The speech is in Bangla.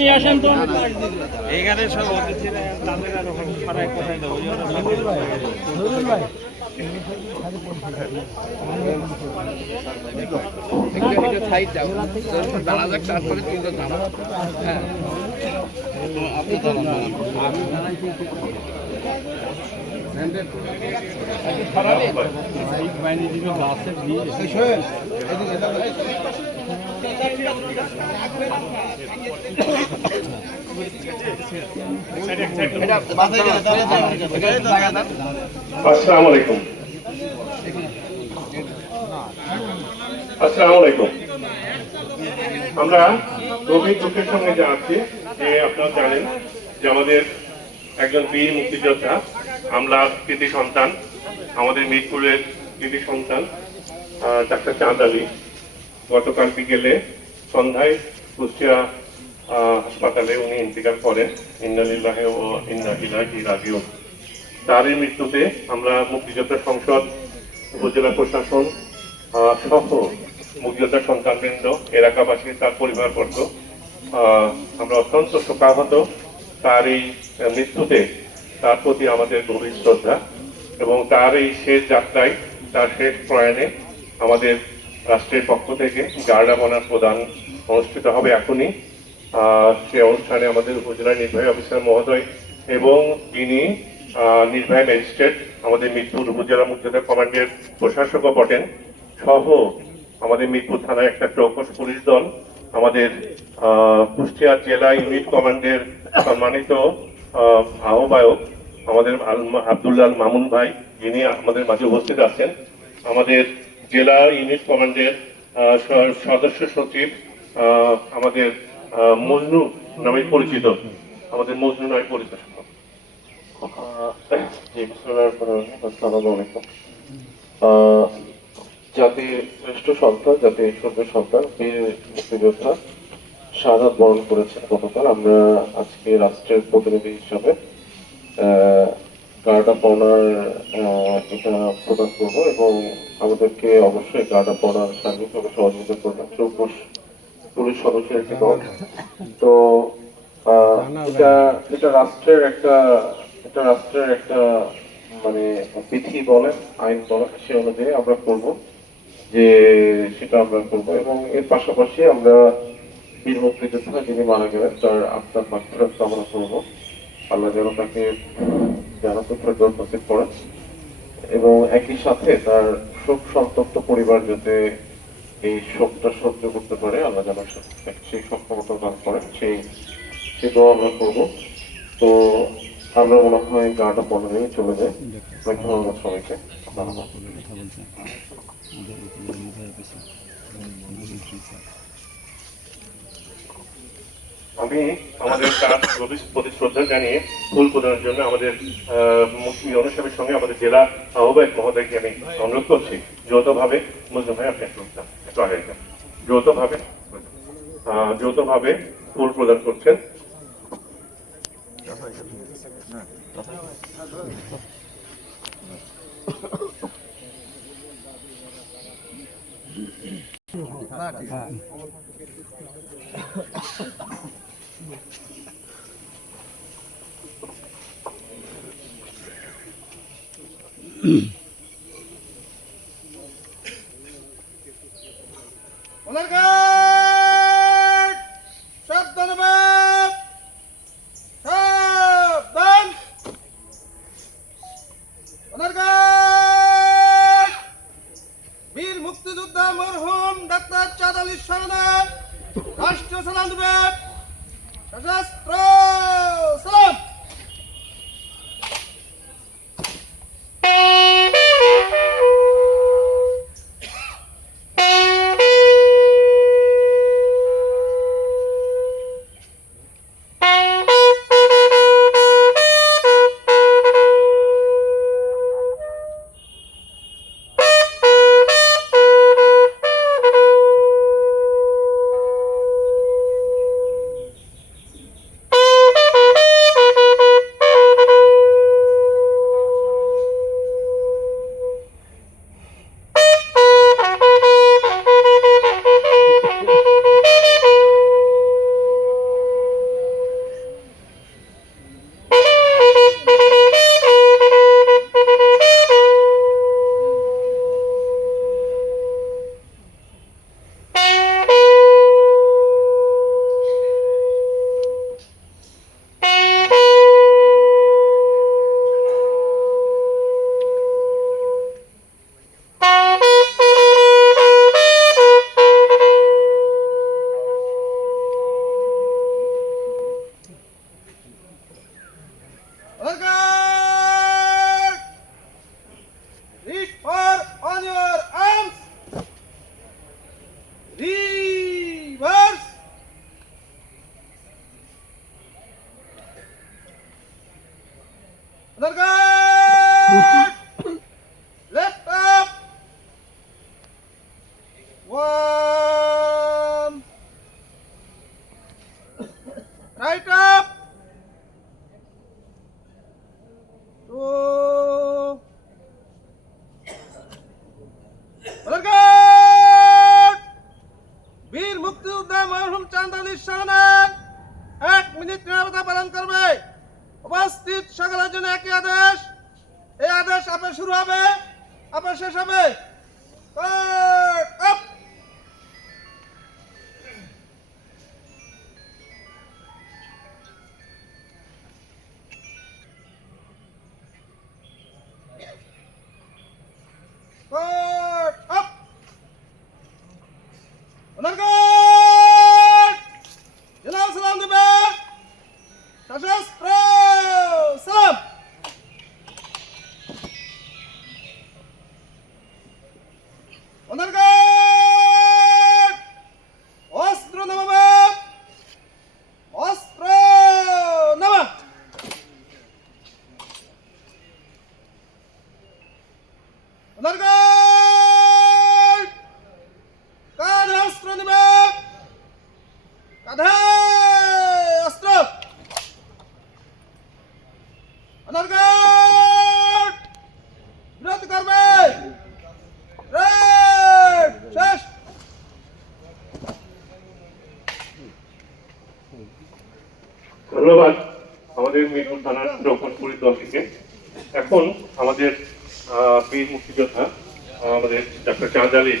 নিয়ে আসেন তো। এইখানে সব তাদের আর ওখানে পাড়ায় কোথায় দেবো ওই জন্য আসসালামু আলাইকুম। আসসালামু আলাইকুম। আমরা গভীর দুঃখের সঙ্গে জানাচ্ছি যে আপনারা জানেন যে আমাদের একজন বীর মুক্তিযোদ্ধা আমরা কৃতি সন্তান, আমাদের মিরপুরের কৃতি সন্তান ডাক্তার চাঁদ আলী, গতকাল বিকেলে সন্ধ্যায় কুষ্টিয়া হাসপাতালে উনি ইন্তেকাল করেন। ইন্দালিল্লাহ ও ইন্দাহিলাহি রাজিউন। তার এই মৃত্যুতে আমরা মুক্তিযোদ্ধা সংসদ, উপজেলা প্রশাসন সহ মুক্তিযোদ্ধা সন্তানবৃন্দ, এলাকাবাসী, তার পরিবারবর্গ আমরা অত্যন্ত শোকাহত তার এই মৃত্যুতে তার প্রতি আমাদের গভীর শ্রদ্ধা এবং তার এই শেষ যাত্রায়, তার শেষ প্রয়াণে আমাদের রাষ্ট্রের পক্ষ থেকে গার্ডাবনার প্রদান অনুষ্ঠিত হবে এখনই। সে অনুষ্ঠানে আমাদের উপজেলা নির্বাহী অফিসার মহোদয় এবং আহ, নির্বাহী ম্যাজিস্ট্রেট আমাদের মিরপুর উপজেলা মুক্তিযোদ্ধা কমান্ডের প্রশাসকও বটেন। সহ আমাদের মিরপুর থানার একটা চৌকস পুলিশ দল আমাদের কুষ্টিয়া জেলা ইউনিট কমান্ডের সম্মানিত আহ্বায়ক আমাদের আব্দুল্লাহ মামুন ভাই যিনি আমাদের মাঝে উপস্থিত আছেন। আমাদের জেলা ইউনিট কমান্ডের সদস্য সচিব আমাদের মজনু নামে পরিচিত। আমাদের মজনু নামে পরিচিত। জাতির শ্রেষ্ঠ সন্তান জাতির ঈশ্বরের সন্তান বীর মুক্তিযোদ্ধা? শাহাদ বরণ করেছেন গতকাল। আমরা আজকে রাষ্ট্রের প্রতিনিধি হিসাবে গার্ডা পাওনার এটা প্রদান করব এবং আমাদেরকে অবশ্যই গার্ডা পাওনার সার্বিকভাবে সহযোগিতা করবেন। চৌকশ পুলিশ সদস্যের একটি দল। তো এটা এটা রাষ্ট্রের একটা এটা রাষ্ট্রের একটা মানে বিধি বলেন আইন বলেন সে অনুযায়ী আমরা করব যে সেটা আমরা করব এবং এর পাশাপাশি আমরা বীর মুক্তিযোদ্ধা যিনি মারা গেলেন তার আত্মার মাত্রার কামনা করব। আল্লাহ যেন তাকে জানাতে ফেরদৌস নসিব এবং একই সাথে তার শোক সন্তপ্ত পরিবার যাতে এই শোকটা সহ্য করতে পারে, আল্লাহ যেন সে- সেই সক্ষমতা দান করেন, সেই সেই দোয়া আমরা করব। তো আমরা মনে হয় গাটা পনেরোই চলে যাই। অনেক ধন্যবাদ সবাইকে? ধন্যবাদ। আমি আমাদের প্রতি শ্রদ্ধা জানিয়ে ফুল প্রদানের জন্য আমাদের মুক্তি অনুসারের সঙ্গে আমাদের জেলা আহ্বায়ক মহোদয়কে আমি অনুরোধ করছি, যৌথভাবে মুসলিম ভাই আপনি যৌথভাবে যৌথভাবে ফুল প্রদান করছেন। ওনারঘাট সাবধান মুক্তিযোদ্ধা মরহুম ডাক্তার সালাম দেবে সশস্ত্র সালাম! Target! Left up! One! Right up! Two! Target! বীর মুক্তিযোদ্ধা মরহুম চাঁদ আলীর স্মরণে এক মিনিট নিরাপত্তা পালন করবে উপস্থিত সকলের জন্য একই আদেশ। এই আদেশ আপনার শুরু হবে আপনার শেষ হবে। Guard অস্ত্র নেবে। কাঁধে অস্ত্র। বিরোধ করবে। ধন্যবাদ আমাদের মিরপুর থানার প্রকল্পের দল থেকে এখন আমাদের বীর মুক্তিযোদ্ধা, আমাদের ডাক্তার চাঁদ আলী